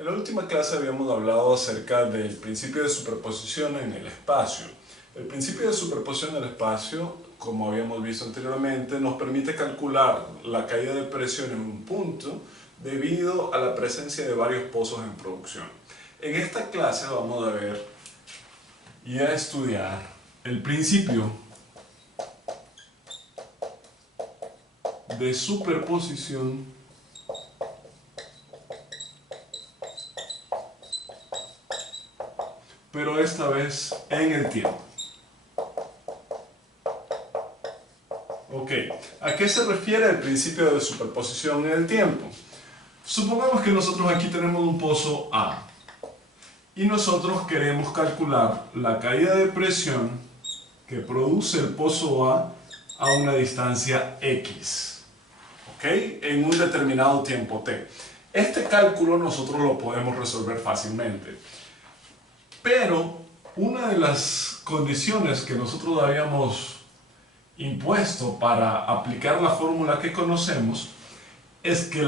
En la última clase habíamos hablado acerca del principio de superposición en el espacio. El principio de superposición en el espacio, como habíamos visto anteriormente, nos permite calcular la caída de presión en un punto debido a la presencia de varios pozos en producción. En esta clase vamos a ver y a estudiar el principio de superposición pero esta vez en el tiempo. Ok, ¿a qué se refiere el principio de superposición en el tiempo? Supongamos que nosotros aquí tenemos un pozo A y nosotros queremos calcular la caída de presión que produce el pozo A una distancia X, ¿ok? En un determinado tiempo T. Este cálculo nosotros lo podemos resolver fácilmente. Pero una de las condiciones que nosotros habíamos impuesto para aplicar la fórmula que conocemos es que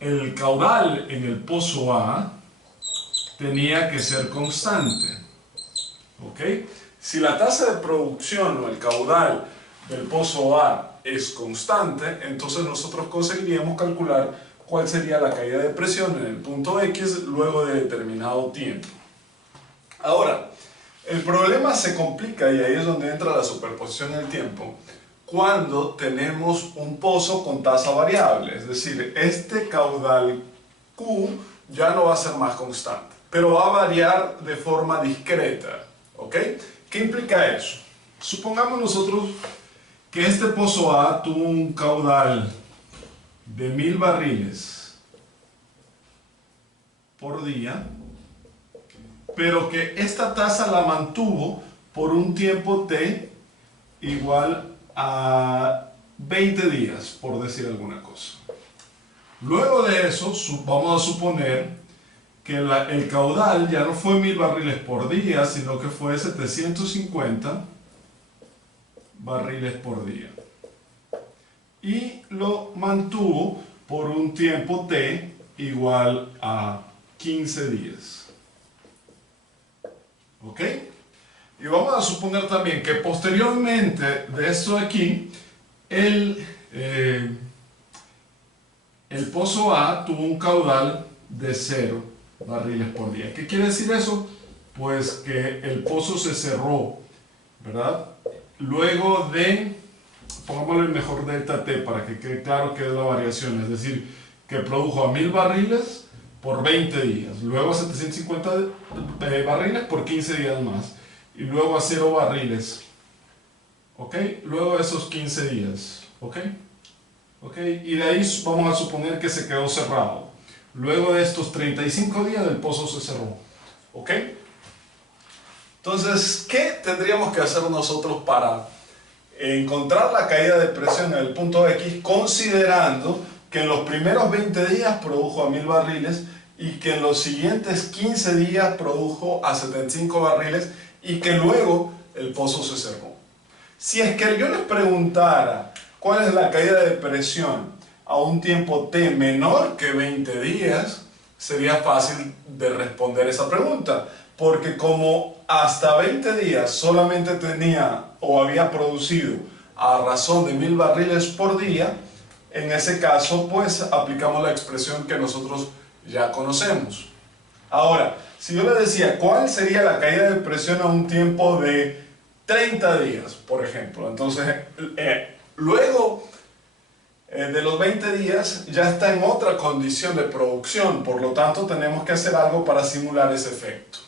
el caudal en el pozo A tenía que ser constante. ¿Ok? Si la tasa de producción o el caudal del pozo A es constante, entonces nosotros conseguiríamos calcular cuál sería la caída de presión en el punto X luego de determinado tiempo. Ahora, el problema se complica, y ahí es donde entra la superposición en el tiempo, cuando tenemos un pozo con tasa variable, es decir, este caudal Q ya no va a ser más constante, pero va a variar de forma discreta, ¿ok? ¿Qué implica eso? Supongamos nosotros que este pozo A tuvo un caudal de 1000 barriles por día, pero que esta tasa la mantuvo por un tiempo T igual a 20 días, por decir alguna cosa. Luego de eso, vamos a suponer que el caudal ya no fue 1000 barriles por día, sino que fue 750 barriles por día. Y lo mantuvo por un tiempo T igual a 15 días. ¿Ok? Y vamos a suponer también que posteriormente de esto de aquí, el pozo A tuvo un caudal de 0 barriles por día. ¿Qué quiere decir eso? Pues que el pozo se cerró, ¿verdad? Luego de, pongámosle mejor delta T para que quede claro que es la variación, es decir, que produjo a 1000 barriles por 20 días, luego a 750 barriles por 15 días más, y luego a 0 barriles, ¿ok? Luego de esos 15 días, ¿ok? ¿Ok? Y de ahí vamos a suponer que se quedó cerrado. Luego de estos 35 días el pozo se cerró, ¿ok? Entonces, ¿qué tendríamos que hacer nosotros para encontrar la caída de presión en el punto X, considerando que en los primeros 20 días produjo a 1000 barriles y que en los siguientes 15 días produjo a 75 barriles y que luego el pozo se cerró? Si es que yo les preguntara cuál es la caída de presión a un tiempo T menor que 20 días, sería fácil de responder esa pregunta, porque como hasta 20 días solamente tenía o había producido a razón de 1000 barriles por día, en ese caso pues aplicamos la expresión que nosotros ya conocemos. Ahora, si yo le decía cuál sería la caída de presión a un tiempo de 30 días, por ejemplo, entonces luego de los 20 días ya está en otra condición de producción, por lo tanto tenemos que hacer algo para simular ese efecto.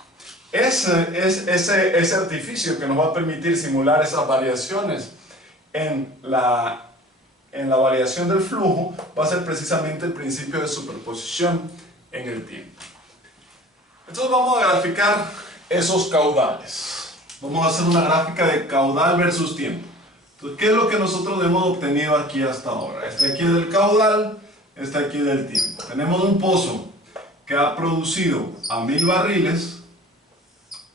Ese artificio que nos va a permitir simular esas variaciones en la variación del flujo va a ser precisamente el principio de superposición en el tiempo. Entonces vamos a graficar esos caudales. Vamos a hacer una gráfica de caudal versus tiempo. Entonces, ¿qué es lo que nosotros hemos obtenido aquí hasta ahora? Este aquí es del caudal, este aquí es del tiempo. Tenemos un pozo que ha producido a 1000 barriles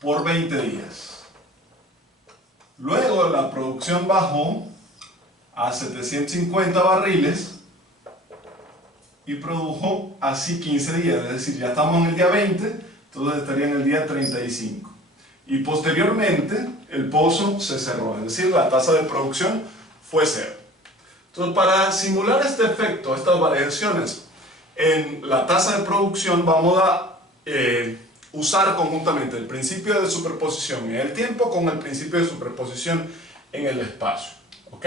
por 20 días. Luego la producción bajó a 750 barriles y produjo así 15 días, es decir, ya estamos en el día 20, entonces estaría en el día 35. Y posteriormente el pozo se cerró, es decir, la tasa de producción fue cero. Entonces, para simular este efecto, estas variaciones en la tasa de producción, vamos a usar conjuntamente el principio de superposición en el tiempo con el principio de superposición en el espacio. ¿Ok?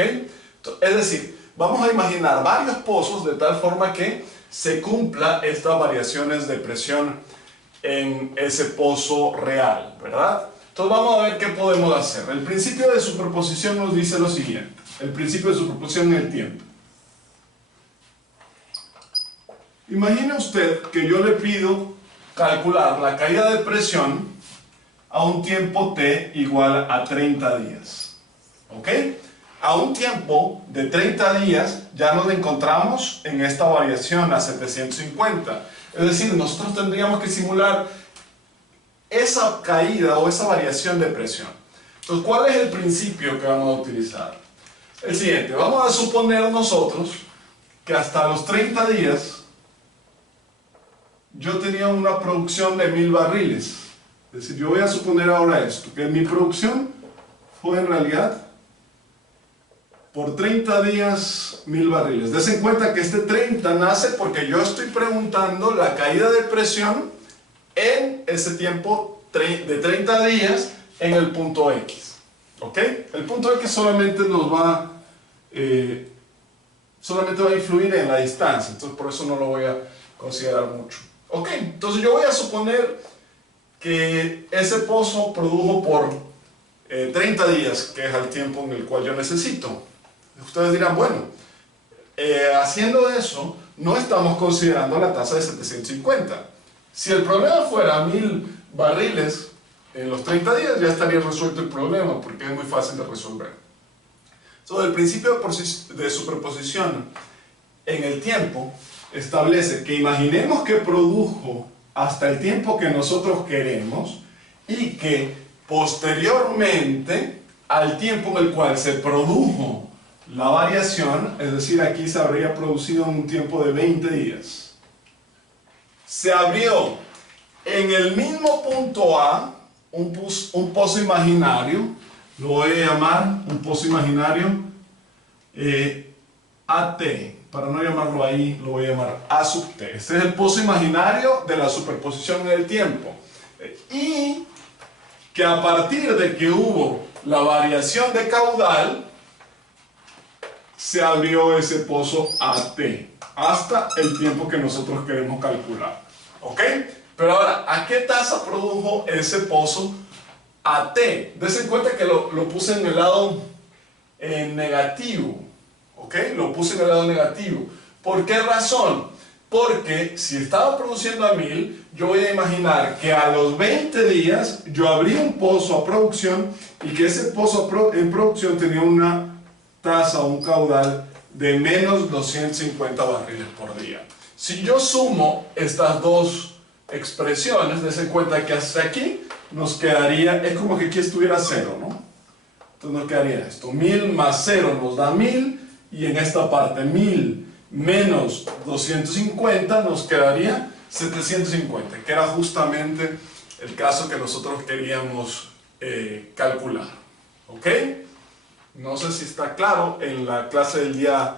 Es decir, vamos a imaginar varios pozos de tal forma que se cumpla estas variaciones de presión en ese pozo real, ¿verdad? Entonces vamos a ver qué podemos hacer. El principio de superposición nos dice lo siguiente. El principio de superposición en el tiempo. Imagine usted que yo le pido calcular la caída de presión a un tiempo t igual a 30 días. ¿Ok? A un tiempo de 30 días ya nos encontramos en esta variación a 750. Es decir, nosotros tendríamos que simular esa caída o esa variación de presión. Entonces, ¿cuál es el principio que vamos a utilizar? El siguiente, vamos a suponer nosotros que hasta los 30 días yo tenía una producción de 1000 barriles. Es decir, yo voy a suponer ahora esto, que mi producción fue en realidad por 30 días 1000 barriles. Dense en cuenta que este 30 nace porque yo estoy preguntando la caída de presión en ese tiempo de 30 días en el punto X. ¿Ok? El punto X solamente va a influir en la distancia, entonces por eso no lo voy a considerar mucho. Ok, entonces yo voy a suponer que ese pozo produjo por 30 días, que es el tiempo en el cual yo necesito. Ustedes dirán, bueno, haciendo eso, no estamos considerando la tasa de 750. Si el problema fuera 1000 barriles en los 30 días, ya estaría resuelto el problema, porque es muy fácil de resolver. Entonces, el principio de superposición en el tiempo establece que imaginemos que produjo hasta el tiempo que nosotros queremos y que posteriormente al tiempo en el cual se produjo la variación, es decir, aquí se habría producido en un tiempo de 20 días, se abrió en el mismo punto A un pozo imaginario, lo voy a llamar un pozo imaginario AT, para no llamarlo ahí, lo voy a llamar A sub T. Este es el pozo imaginario de la superposición en el tiempo. Y que a partir de que hubo la variación de caudal, se abrió ese pozo AT hasta el tiempo que nosotros queremos calcular. ¿Ok? Pero ahora, ¿a qué tasa produjo ese pozo AT? Dense en cuenta que lo puse en el lado negativo. ¿Ok? Lo puse en el lado negativo. ¿Por qué razón? Porque si estaba produciendo a 1000, yo voy a imaginar que a los 20 días yo abrí un pozo a producción y que ese pozo en producción tenía una tasa o un caudal de menos 250 barriles por día. Si yo sumo estas dos expresiones, dense en cuenta que hasta aquí nos quedaría, es como que aquí estuviera 0, ¿no? Entonces nos quedaría esto, 1000 más 0 nos da 1000, y en esta parte 1000 menos 250 nos quedaría 750, que era justamente el caso que nosotros queríamos calcular. ¿Ok? No sé si está claro, en la clase del día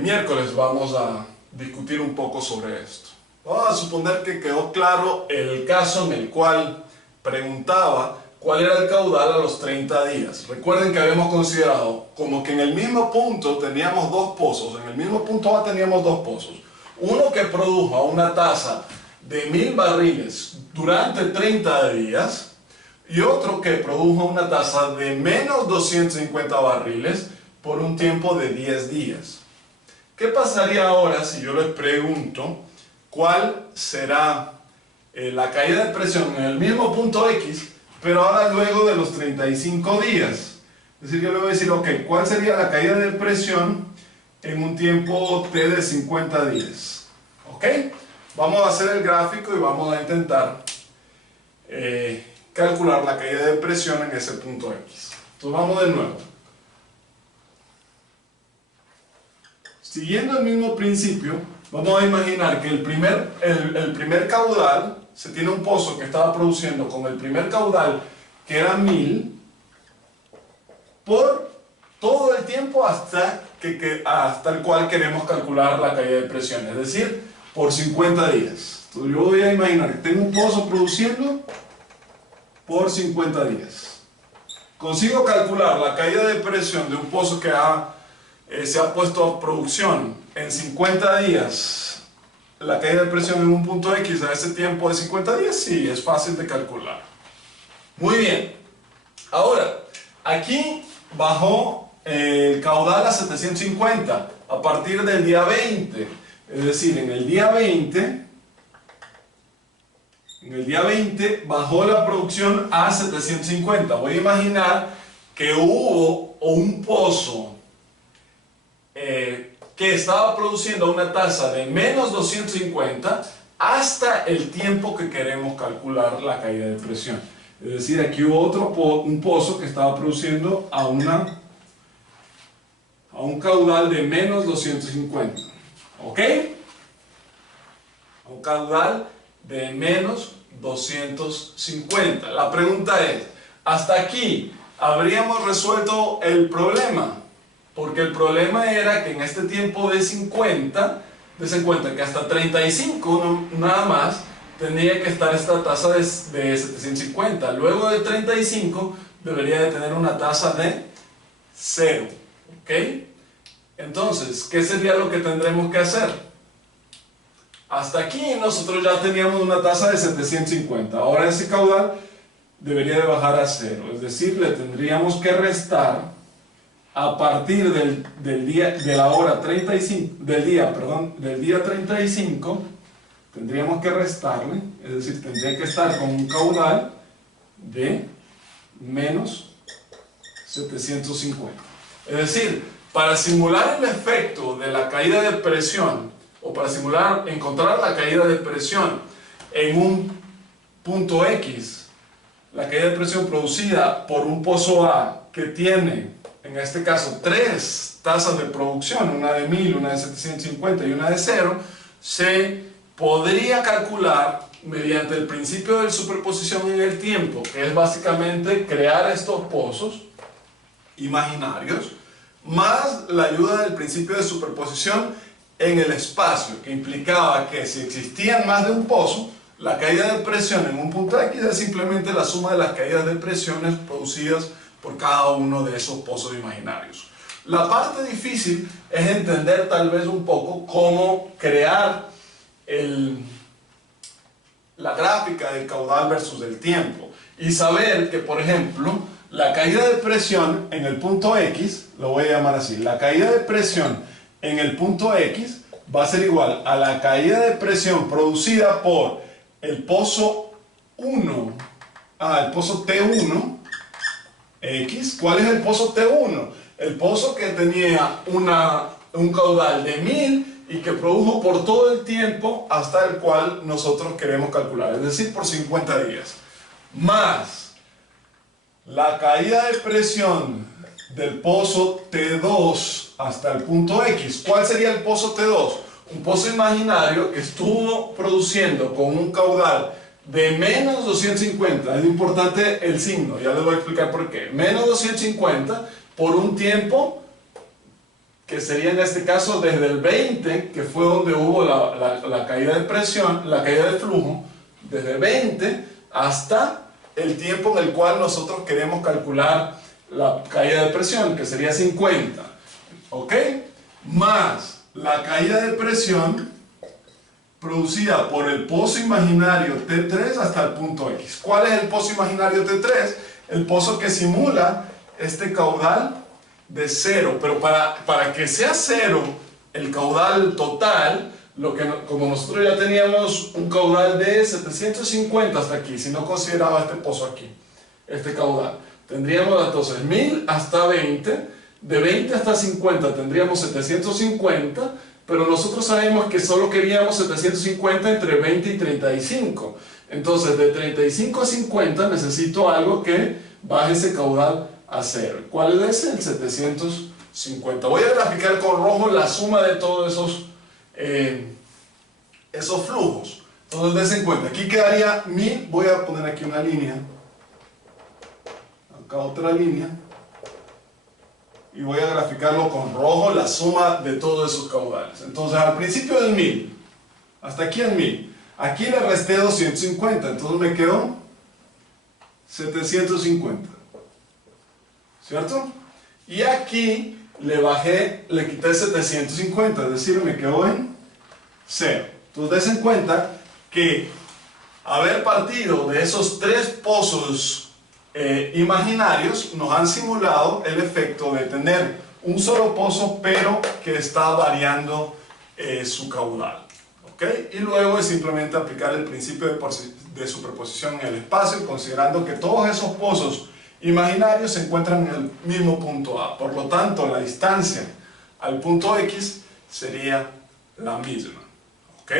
miércoles vamos a discutir un poco sobre esto. Vamos a suponer que quedó claro el caso en el cual preguntaba cuál era el caudal a los 30 días. Recuerden que habíamos considerado como que en el mismo punto teníamos dos pozos, en el mismo punto A teníamos dos pozos. Uno que produjo a una tasa de 1000 barriles durante 30 días y otro que produjo una tasa de menos 250 barriles por un tiempo de 10 días. ¿Qué pasaría ahora si yo les pregunto cuál será la caída de presión en el mismo punto X, pero ahora luego de los 35 días? Es decir, yo le voy a decir, ok, ¿cuál sería la caída de presión en un tiempo T de 50 días? ¿Ok? Vamos a hacer el gráfico y vamos a intentar calcular la caída de presión en ese punto X. Entonces vamos de nuevo. Siguiendo el mismo principio, Vamos a imaginar que el primer caudal, se tiene un pozo que estaba produciendo con el primer caudal, que era 1000, por todo el tiempo hasta el cual queremos calcular la caída de presión, es decir, por 50 días. Entonces yo voy a imaginar que tengo un pozo produciendo por 50 días. Consigo calcular la caída de presión de un pozo que se ha puesto a producción en 50 días. La caída de presión en un punto X a ese tiempo de 50 días, sí, es fácil de calcular. Muy bien. Ahora, aquí bajó el caudal a 750 a partir del día 20. Es decir, en el día 20 bajó la producción a 750. Voy a imaginar que hubo un pozo que estaba produciendo una tasa de menos 250 hasta el tiempo que queremos calcular la caída de presión. Es decir, aquí hubo un pozo que estaba produciendo a un caudal de menos 250. ¿Ok? A un caudal de menos 250. La pregunta es, ¿hasta aquí habríamos resuelto el problema? Porque el problema era que en este tiempo de 50, des cuenta que hasta 35 nada más tendría que estar esta tasa de 750. Luego de 35 debería de tener una tasa de 0. ¿Ok? Entonces, ¿qué sería lo que tendremos que hacer? Hasta aquí nosotros ya teníamos una tasa de 750. Ahora ese caudal debería de bajar a 0. Es decir, le tendríamos que restar a partir del día 35, tendríamos que restarle, es decir, tendría que estar con un caudal de menos 750. Es decir, para simular el efecto de la caída de presión, o para encontrar la caída de presión en un punto X, la caída de presión producida por un pozo A que tiene, en este caso, 3 tasas de producción, una de 1000, una de 750 y una de 0, se podría calcular mediante el principio de superposición en el tiempo, que es básicamente crear estos pozos imaginarios, más la ayuda del principio de superposición en el espacio, que implicaba que si existían más de un pozo, la caída de presión en un punto X es simplemente la suma de las caídas de presiones producidas por cada uno de esos pozos imaginarios. La parte difícil es entender tal vez un poco cómo crear la gráfica del caudal versus el tiempo y saber que, por ejemplo, la caída de presión en el punto X, lo voy a llamar así, la caída de presión en el punto X va a ser igual a la caída de presión producida por el pozo 1, el pozo T1 X. ¿Cuál es el pozo T1? El pozo que tenía un caudal de 1000 y que produjo por todo el tiempo hasta el cual nosotros queremos calcular, es decir, por 50 días, más la caída de presión del pozo T2 hasta el punto X. ¿Cuál sería el pozo T2? Un pozo imaginario que estuvo produciendo con un caudal de menos 250, es importante el signo, ya les voy a explicar por qué. Menos 250 por un tiempo que sería en este caso desde el 20, que fue donde hubo la caída de presión, la caída de flujo, desde 20 hasta el tiempo en el cual nosotros queremos calcular la caída de presión, que sería 50, ¿ok? Más la caída de presión producida por el pozo imaginario T3 hasta el punto X. ¿Cuál es el pozo imaginario T3? El pozo que simula este caudal de 0, pero para que sea 0 el caudal total, como nosotros ya teníamos un caudal de 750 hasta aquí, si no consideraba este pozo aquí, este caudal, tendríamos entonces 1000 hasta 20, de 20 hasta 50 tendríamos 750, pero nosotros sabemos que solo queríamos 750 entre 20 y 35. Entonces, de 35 a 50 necesito algo que baje ese caudal a 0. ¿Cuál es ese? El 750. Voy a graficar con rojo la suma de todos esos esos flujos. Entonces, des en cuenta, aquí quedaría 1000, voy a poner aquí una línea, acá otra línea, y voy a graficarlo con rojo, la suma de todos esos caudales. Entonces, al principio del 1000, hasta aquí en 1000, aquí le resté 250, entonces me quedó 750, ¿cierto? Y aquí le bajé, le quité 750, es decir, me quedó en 0. Entonces, des en cuenta que haber partido de esos tres pozos imaginarios nos han simulado el efecto de tener un solo pozo pero que está variando su caudal, ¿ok? Y luego es simplemente aplicar el principio de superposición en el espacio, considerando que todos esos pozos imaginarios se encuentran en el mismo punto A. Por lo tanto, la distancia al punto X sería la misma, ¿ok?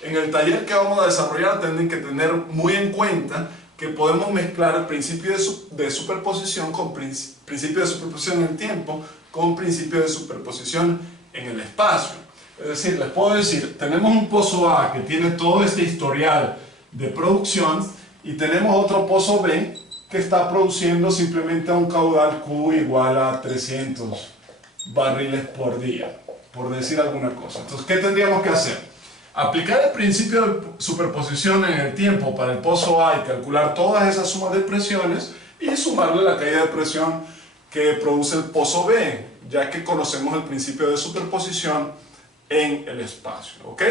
En el taller que vamos a desarrollar tienen que tener muy en cuenta que podemos mezclar el principio de superposición con principio de superposición en el tiempo con principio de superposición en el espacio. Es decir, les puedo decir, tenemos un pozo A que tiene todo este historial de producción y tenemos otro pozo B que está produciendo simplemente a un caudal Q igual a 300 barriles por día, por decir alguna cosa. Entonces, ¿qué tendríamos que hacer? Aplicar el principio de superposición en el tiempo para el pozo A y calcular todas esas sumas de presiones y sumarle la caída de presión que produce el pozo B, ya que conocemos el principio de superposición en el espacio, ¿ok?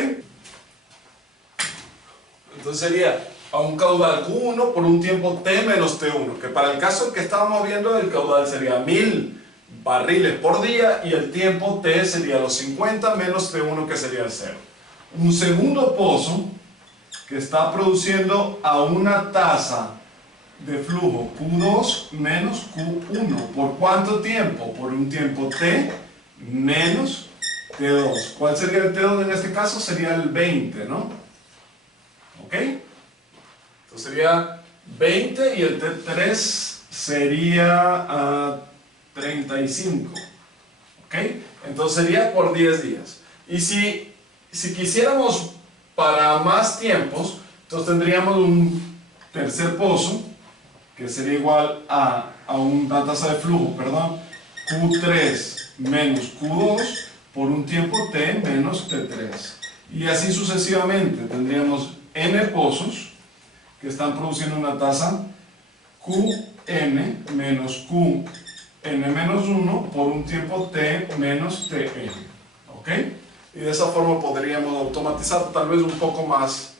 Entonces sería a un caudal Q1 por un tiempo T menos T1, que para el caso que estábamos viendo el caudal sería 1000 barriles por día y el tiempo T sería los 50 menos T1 que sería el 0. Un segundo pozo que está produciendo a una tasa de flujo Q2 menos Q1. ¿Por cuánto tiempo? Por un tiempo T menos T2. ¿Cuál sería el T2 en este caso? Sería el 20, ¿no? ¿Ok? Entonces sería 20 y el T3 sería 35. ¿Ok? Entonces sería por 10 días. Y si quisiéramos para más tiempos, entonces tendríamos un tercer pozo que sería igual a una tasa de flujo, perdón, Q3 menos Q2 por un tiempo T menos T3. Y así sucesivamente tendríamos N pozos que están produciendo una tasa Qn menos Qn menos 1 por un tiempo T menos Tn. ¿Ok? Y de esa forma podríamos automatizar tal vez un poco más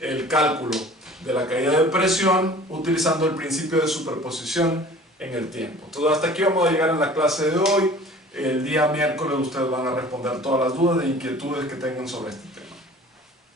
el cálculo de la caída de presión utilizando el principio de superposición en el tiempo. Entonces hasta aquí vamos a llegar en la clase de hoy. El día miércoles ustedes van a responder todas las dudas e inquietudes que tengan sobre este tema.